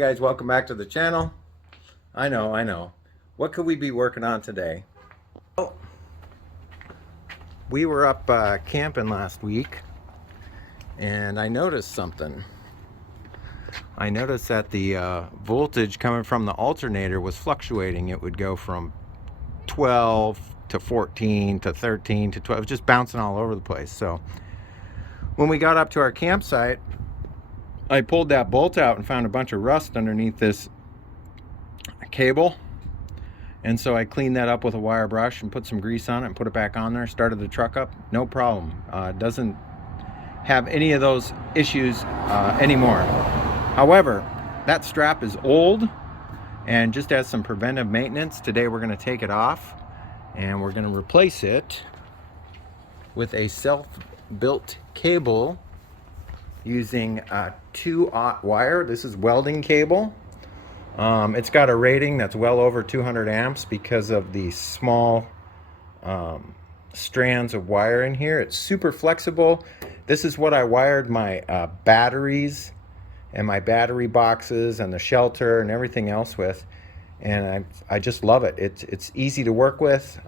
guys, welcome back to the channel. I know. What could we be working on today? Well, we were up camping last week and I noticed something. I noticed that the voltage coming from the alternator was fluctuating. It would go from 12 to 14 to 13 to 12, just bouncing all over the place. So when we got up to our campsite, I pulled that bolt out and found a bunch of rust underneath this cable, and so I cleaned that up with a wire brush and put some grease on it and put it back on there, started the truck up, no problem. Doesn't have any of those issues anymore. However, that strap is old and just as some preventive maintenance, today we're going to take it off and we're going to replace it with a self-built cable using a 2-aught wire. This is welding cable. It's got a rating that's well over 200 amps because of the small strands of wire in here. It's super flexible. This is what I wired my batteries and my battery boxes and the shelter and everything else with, and I just love it. It's easy to work with.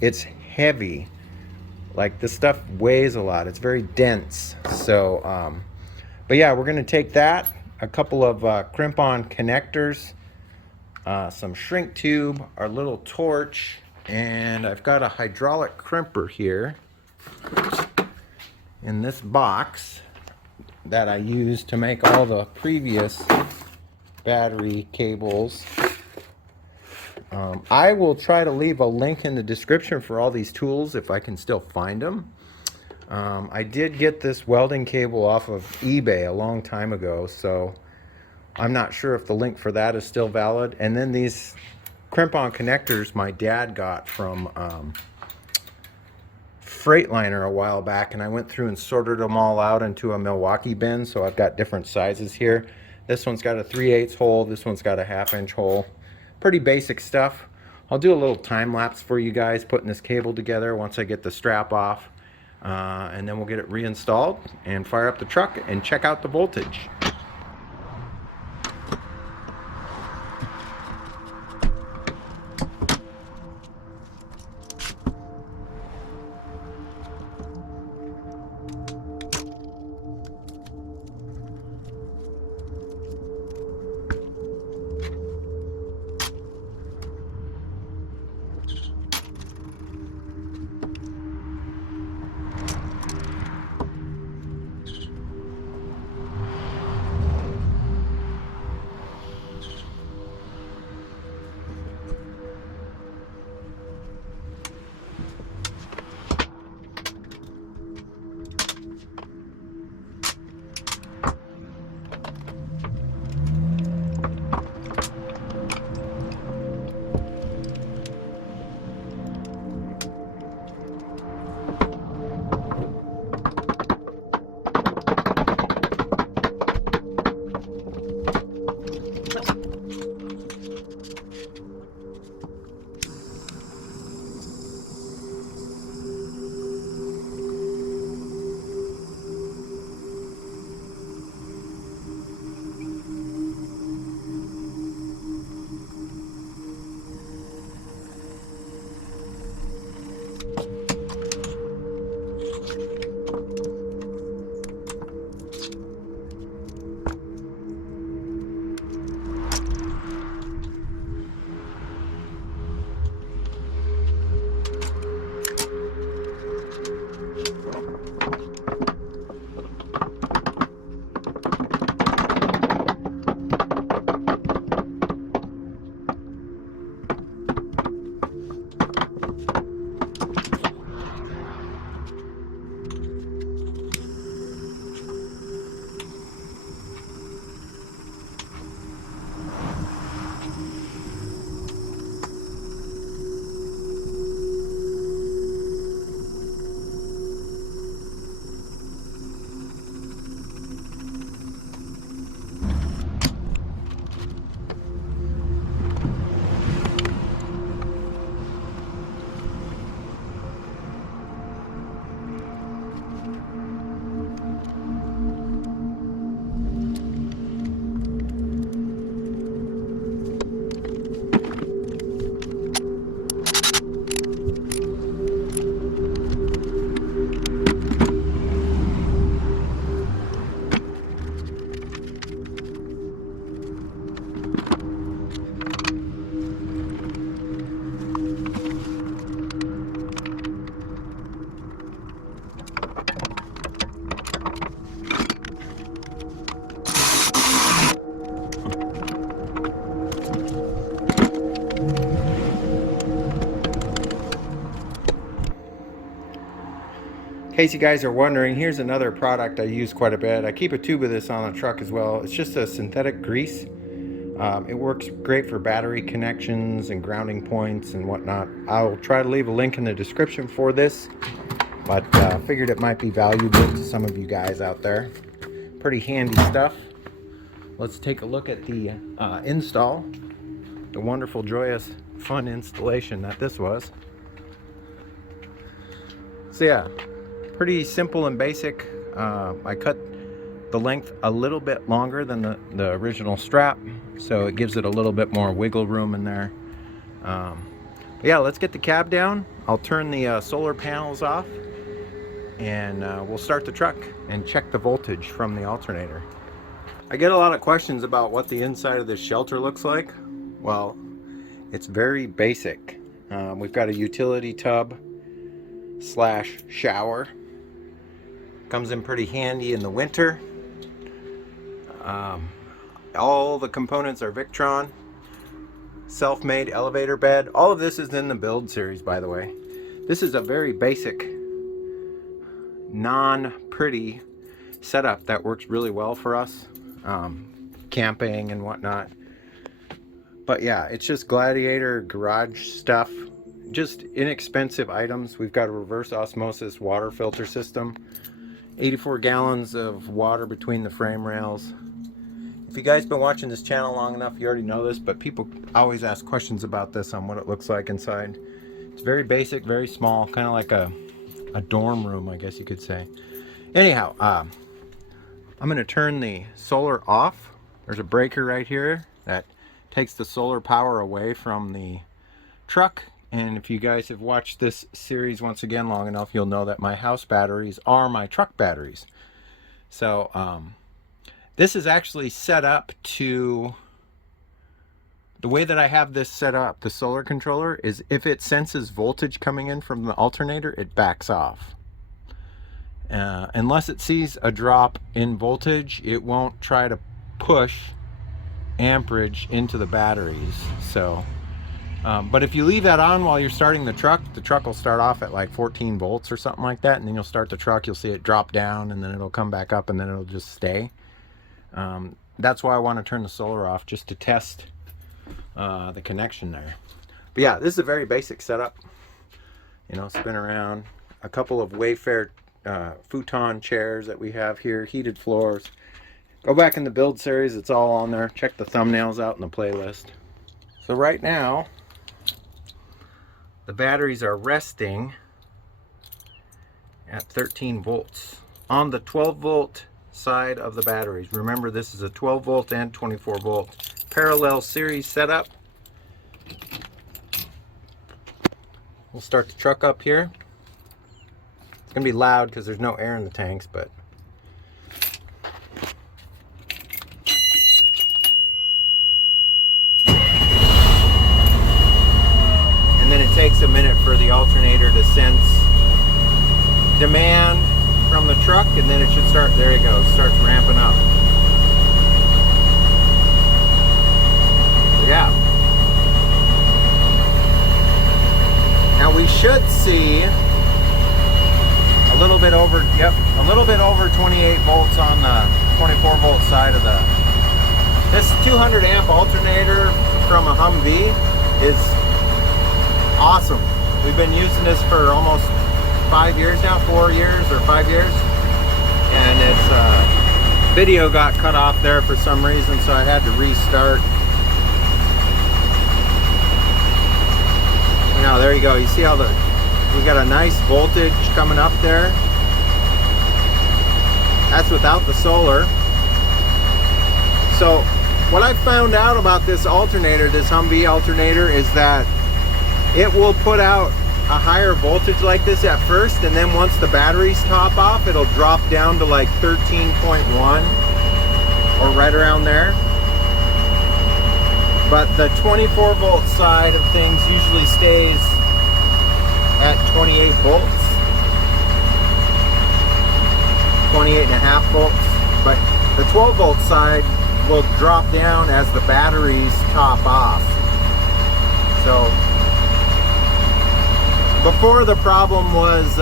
It's heavy. Like, this stuff weighs a lot. It's very dense. So but yeah, we're going to take that, a couple of crimp-on connectors, some shrink tube, our little torch, and I've got a hydraulic crimper here in this box that I used to make all the previous battery cables. I will try to leave a link in the description for all these tools if I can still find them. I did get this welding cable off of eBay a long time ago, so I'm not sure if the link for that is still valid. And then these crimp-on connectors my dad got from Freightliner a while back, and I went through and sorted them all out into a Milwaukee bin, so I've got different sizes here. This one's got a 3/8 hole, this one's got a 1/2-inch hole. Pretty basic stuff. I'll do a little time lapse for you guys putting this cable together once I get the strap off, and then we'll get it reinstalled and fire up the truck and check out the voltage. case you guys are wondering, here's another product I use quite a bit. I keep a tube of this on the truck as well. It's just a synthetic grease. It works great for battery connections and grounding points and whatnot. I'll try to leave a link in the description for this, but figured it might be valuable to some of you guys out there. Pretty handy stuff. Let's take a look at the install. The wonderful, joyous, fun installation that this was. So yeah, pretty simple and basic. I cut the length a little bit longer than the original strap, so it gives it a little bit more wiggle room in there. Yeah, let's get the cab down. I'll turn the solar panels off, and we'll start the truck and check the voltage from the alternator. I get a lot of questions about what the inside of this shelter looks like. Well, it's very basic. We've got a utility tub slash shower. Comes in pretty handy in the winter. All the components are Victron. Self-made elevator bed. All of this is in the build series, by the way. This is a very basic, non-pretty setup that works really well for us. Camping and whatnot. But yeah, it's just Gladiator garage stuff. Just inexpensive items. We've got a reverse osmosis water filter system. 84 gallons of water between the frame rails. If you guys been watching this channel long enough, you already know this, but people always ask questions about this on what it looks like inside. It's very basic, very small, kind of like a dorm room, I guess you could say. Anyhow, I'm going to turn the solar off. There's a breaker right here that takes the solar power away from the truck. And if you guys have watched this series once again long enough, you'll know that my house batteries are my truck batteries. So this is actually set up to, the way that I have this set up, the solar controller, is if it senses voltage coming in from the alternator, it backs off. Unless it sees a drop in voltage, it won't try to push amperage into the batteries. So, but if you leave that on while you're starting the truck will start off at like 14 volts or something like that, and then you'll start the truck, you'll see it drop down, and then it'll come back up, and then it'll just stay. That's why I want to turn the solar off, just to test the connection there. But yeah, this is a very basic setup. You know, spin around. A couple of Wayfair futon chairs that we have here, heated floors. Go back in the build series, it's all on there. Check the thumbnails out in the playlist. So right now, the batteries are resting at 13 volts on the 12 volt side of the batteries. Remember, this is a 12 volt and 24 volt parallel series setup. We'll start the truck up here. It's gonna be loud because there's no air in the tanks, but and then it takes a minute for the alternator to sense demand from the truck, and then it should start. There you go, it starts ramping up. Yeah. Now we should see a little bit over, a little bit over 28 volts on the 24 volt side of the, this 200 amp alternator from a Humvee is awesome. We've been using this for almost 5 years now, 4 years or 5 years, and its video got cut off there for some reason, so I had to restart. You know, there you go. You see how we got a nice voltage coming up there. That's without the solar. So what I found out about this alternator, this Humvee alternator, is that it will put out a higher voltage like this at first, and then once the batteries top off, it'll drop down to like 13.1 or right around there. But the 24 volt side of things usually stays at 28 volts, 28.5 volts. But the 12 volt side will drop down as the batteries top off. So Before, the problem was,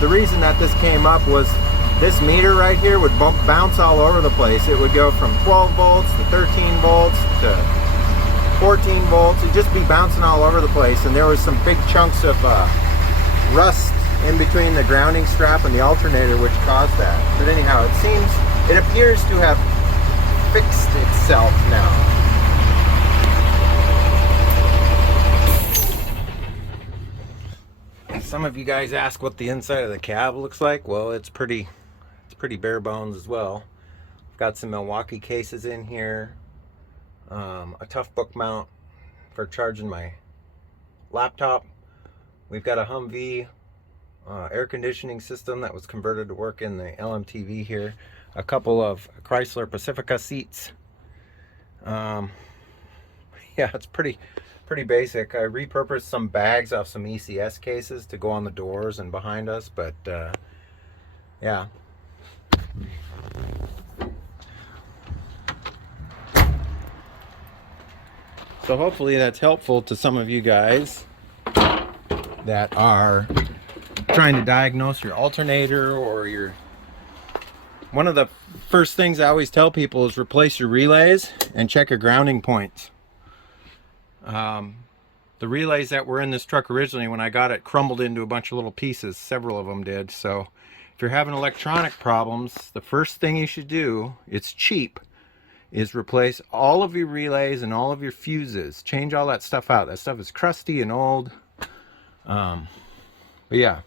the reason that this came up was this meter right here would bounce all over the place. It would go from 12 volts to 13 volts to 14 volts. It'd just be bouncing all over the place, and there was some big chunks of rust in between the grounding strap and the alternator which caused that. But anyhow, it appears to have fixed itself now. Some of you guys ask what the inside of the cab looks like. Well, it's pretty bare bones as well. I've got some Milwaukee cases in here, a tough book mount for charging my laptop. We've got a Humvee air conditioning system that was converted to work in the LMTV here. A couple of Chrysler Pacifica seats. Yeah, it's pretty basic. I repurposed some bags off some ECS cases to go on the doors and behind us, but yeah. So hopefully that's helpful to some of you guys that are trying to diagnose your alternator or your... One of the first things I always tell people is replace your relays and check your grounding points. The relays that were in this truck originally, when I got it, crumbled into a bunch of little pieces. Several of them did. So if you're having electronic problems, the first thing you should do, it's cheap, is replace all of your relays and all of your fuses. Change all that stuff out. That stuff is crusty and old. But yeah,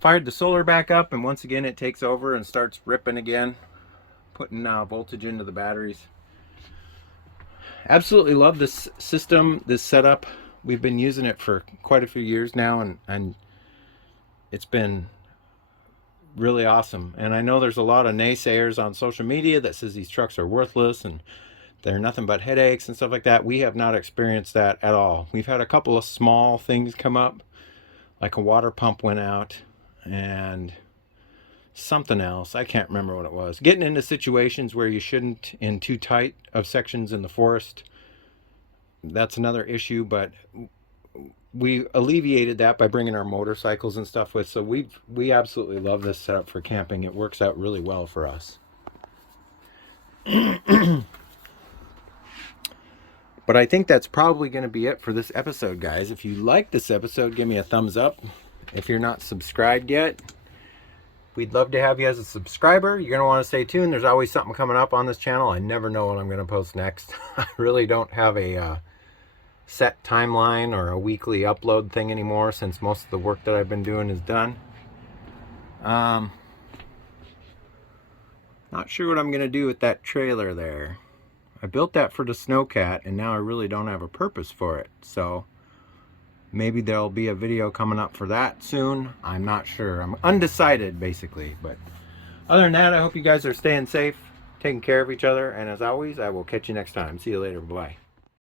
fired the solar back up, and once again it takes over and starts ripping again, putting voltage into the batteries. Absolutely love this system, this setup. We've been using it for quite a few years now, and it's been really awesome. And I know there's a lot of naysayers on social media that says these trucks are worthless and they're nothing but headaches and stuff like that. We have not experienced that at all. We've had a couple of small things come up, like a water pump went out and something else. I can't remember what it was. Getting into situations where you shouldn't in too tight of sections in the forest, that's another issue, but we alleviated that by bringing our motorcycles and stuff with. So we absolutely love this setup for camping. It works out really well for us. But I think that's probably going to be it for this episode, guys. If you like this episode, give me a thumbs up. If you're not subscribed yet, we'd love to have you as a subscriber. You're going to want to stay tuned. There's always something coming up on this channel. I never know what I'm going to post next. I really don't have a set timeline or a weekly upload thing anymore, since most of the work that I've been doing is done. Not sure what I'm going to do with that trailer there. I built that for the snowcat, and now I really don't have a purpose for it. So maybe there'll be a video coming up for that soon. I'm not sure. I'm undecided, basically. But other than that, I hope you guys are staying safe, taking care of each other, and as always, I will catch you next time. See you later. Bye.